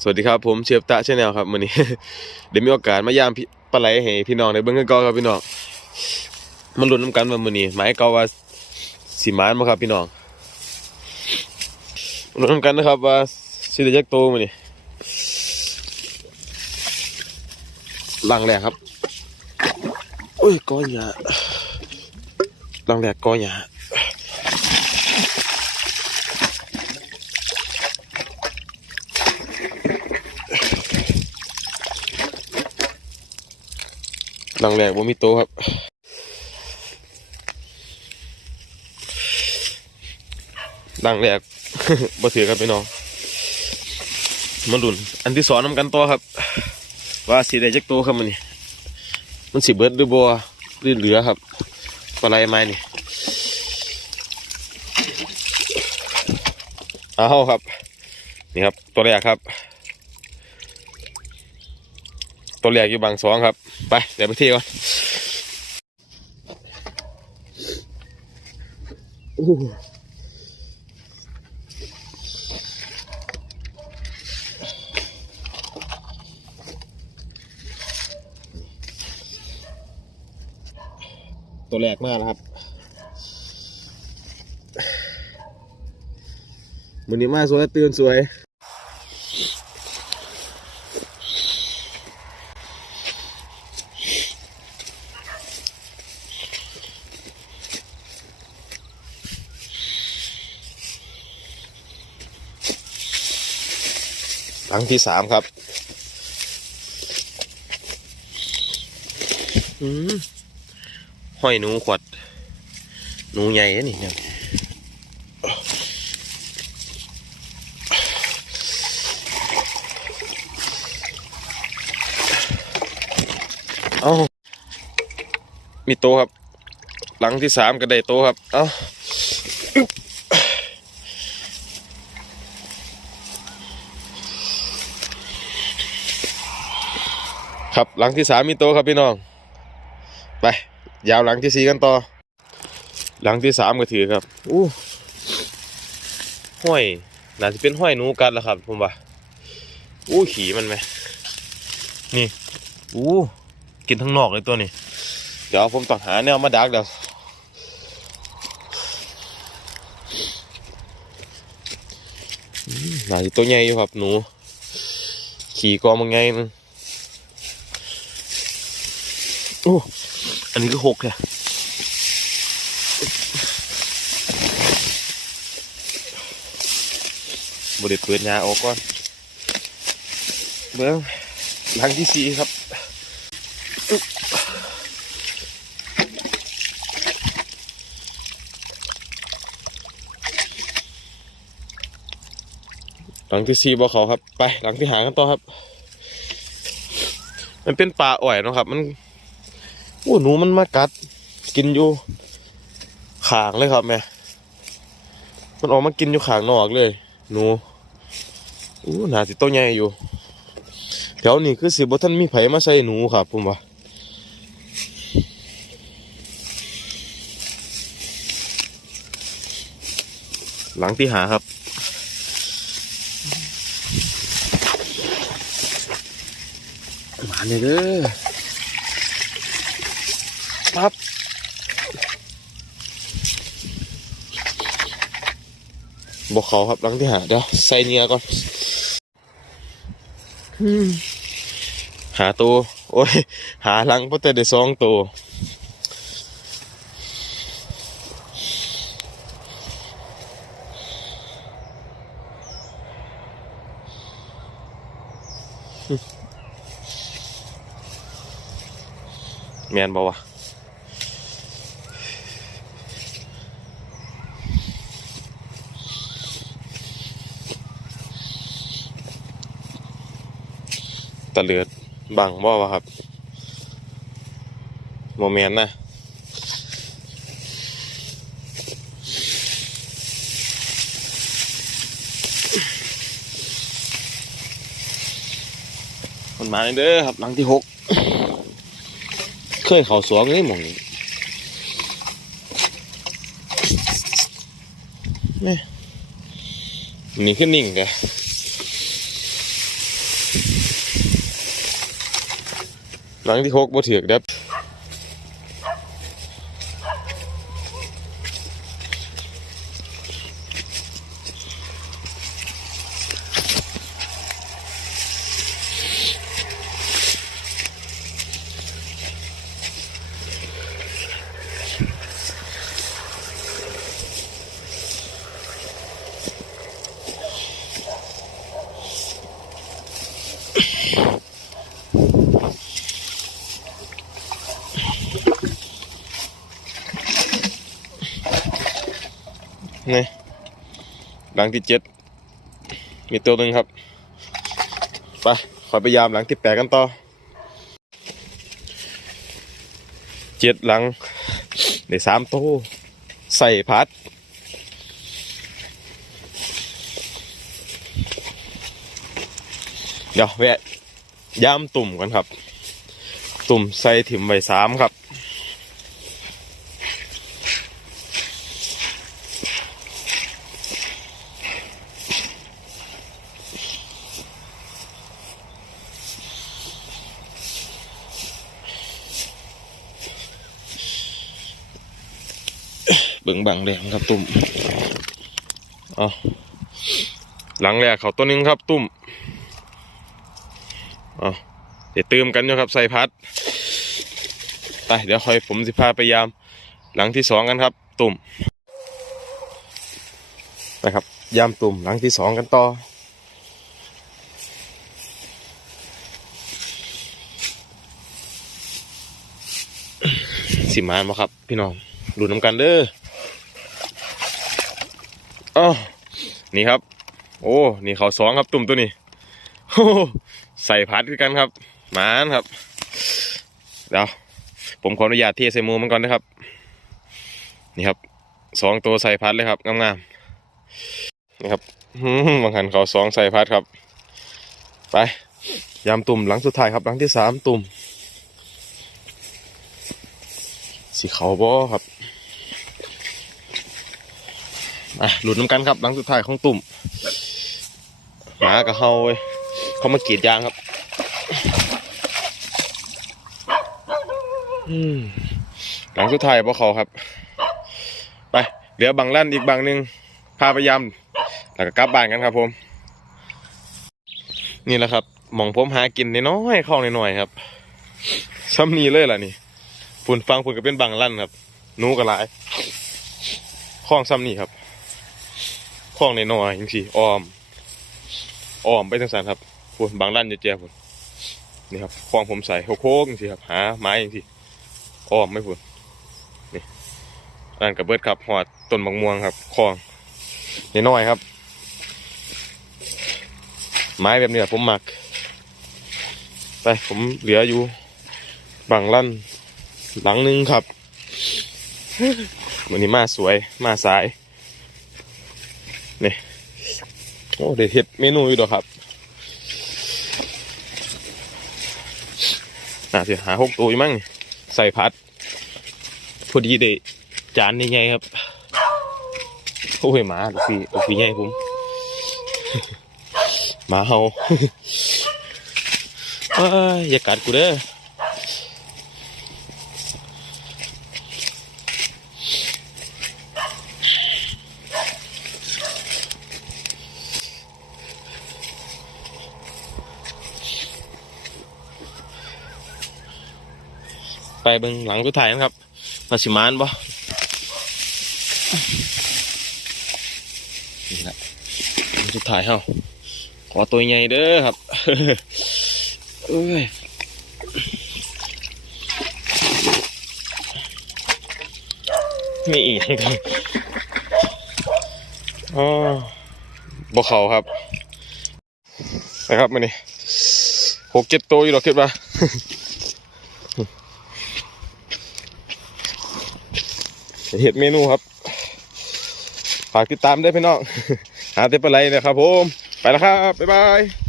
สวัสดีครับผมเชฟตะชาแนลครับมื้อนี้เดี๋ยวมีโอกาสมายามปลาไหลให้พี่น้องได้เบิ่งกันก่อครับพี่น้องมันลุ้นนํกันว่ามื้อนี้หมายก่าว่าสิมานบ่ครับพี่น้องลุ้นนํกันนะครับว่าสิได้จักโตมื้อนี้ลังแรกครับโอ้ยก้อนหญ้าลังแรกก้อนหญ้า หลังแรกว่ามีโตครับหลังแรกบ่ถือครับพี่น้องมาดุนอันที่สองนำกันต่อครับ ว่าสีได้จักโตครับมันนี่มันสิเบิร์ดหรือบัวหรือเหลือครับปลาไหลไม้นี่เอาครับ นี่ครับตัวแรกครับ ตัวแรกอยู่บางสองครับ ไป เดี๋ยวไปเที่ยวก่อนโอตัวแรกมากแล้วครับมือนี้มาสวยตื่นสวย ครั้งที่สามครับอืมห้อยหนูขวดหนูใหญ่อะนี่เนี่ยเอ้ามีโตะครับ หลังที่สามก็ได้โตะครับ เอ้า ครับหลังที่สามมีโตครับพี่น้อง ไป ยาวหลังที่สี่กันต่อ หลังที่สามก็ถือครับอู้ห้อยน่าจะเป็นห้อยหนูกัดแล้วครับผมว่าอู้ขี่มันไหมนี่อู้กินทั้งนอกเลยตัวนี้ เดี๋ยวผมต้องหาแนวมาดักเดี๋ยวน่าจะตัวใหญ่อยู่ครับหนู ขี่กองมันไงนึง โอ้อันนี้ก็หกเนี่บริเปิดยาออกก่อนเบิ้องหลังที่สี่ครับหลังที่สี่บอเขาครับ ไปหลังที่หากันต่อครับ มันเป็นป่าอ่อยนะครับ มัน อ้หนูมันมากัด กินอยู่ขางเลยครับแม่ มันออกมากินอยู่ขางนอกเลย หนูอู้หนาสิโตใหญ่อยู่แถวนี้คือสิบ่ท่านมีไผมาใส่หนูครับผมว่าหลังที่หาครับ มาเลยเด้อ บอกเขาครับหลังที่หาเดี๋ยวใส่เนียก่อนอืมหาตัวโอ้ย หาหลังเพราะแต่ได้สองตัวแมนบอกวะ ตะเลือดบังบ่วะครับโมเมนต์นะคนมาเด้อครับหลังที่หกเคยเข่าสวงนี่หมองนี่นี่ขึ้นนิ่งแก หลังที่หกบ่ถือกเด้ นี่หลังที่เจ็ดมีตัวหนึ่งครับ ไปขอพยายามหลังที่แปดกันต่อเจ็ดหลังในสามโต้ใส่พัดเดี๋ยวแวะย่ามตุ่มกันครับ ตุ่มใส่ถิ่มไว้สามครับ เบิ่งบังแดงครับตุ่มเอาหลังแรกเขาตัวนึงครับตุ่มเอาเดี๋ยวเติมกันอยู่ครับใส่พัดไปเดี๋ยวคอยผมสิพาไปยาม หลังที่สองกันครับ ตุ่มนะครับยามตุ่มหลังที่สองกันต่อสิมานมาครับ พี่น้องดูน้ำกันเด้อ ออนี่ครับ โอ้ นี่เขาสองครับตุ่มตัวนี้โอ้ใส่พัดคือกันครับมานครับ เดี๋ยวผมขออนุญาตเทใส่หมูมันก่อนนะครับ นี่ครับสองตัวใส่พัดเลยครับงามๆนี่ครับบางคันเขาสองใส่พัดครับ ไปยามตุ่มหลังสุดท้ายครับ หลังที่สามตุ่มสีเขาบ่ครับ มาหลุดน้ำกันครับหลังสุดท้ายของตุ่มหมากับเฮาเว้ยเขามากรีดยางครับหลังสุดท้ายพวกเขาครับ ไปเหลือบังลั่นอีกบังหนึ่งพาไปยำแล้วก็กลับบ้านกันครับ ผม นี่แหละครับหมองผมหากินน้อยๆเข้าน้อยๆครับซ้ำนี้เลยล่ะนี่ฝุ่นฟังฝุ่นก็เป็นบางลั่นครับนูก็หลายคล้องซ้ำนี่ครับ คล้องในน้อยๆจังซี่อ้อมอ้อมไปทางสันครับฝุ่นบางลั่นจะเจียฝุ่นนี่ครับคล้องผมใส่โค้งๆจังซี่ครับหาไม้จังซี่อ้อมไม่ฝุ่นนี่นั่นกับเบิดครับหอดต้นบางม่วงครับคล้องในน้อยครับ ไม้แบบนี้ผมหมักไปผมเหลืออยู่บางลั่นหลังนึงครับวันนี้มาสวยมาสาย นี่โอ้เดี๋ยวเห็ดเมนูอยู่ดอกครับน่าจะหาหกตัวมั้งใส่พัดพอดีเดจานนี่ไงครับ โอ้ยหมาลูกพี่ลูกพี่ไงผมหมาเฮาเอ้ยอย่ากัดกูเด้อ เบิ่งหลังสุดท้ายนะครับมาสิมานบ่นี่แหละหลังสุดท้ายเฮาขอตัวใหญ่เด้อครับเอ้ยมีอีกครับอ๋อบเขาครับนะครับมานี่หกเจ็ดตัวอยู่หรอกคิดว่า เห็ดเมนูครับฝากติดตามได้พี่น้อง หาเต็ปอะไรนะครับผม ไปแล้วครับ บ๊ายบาย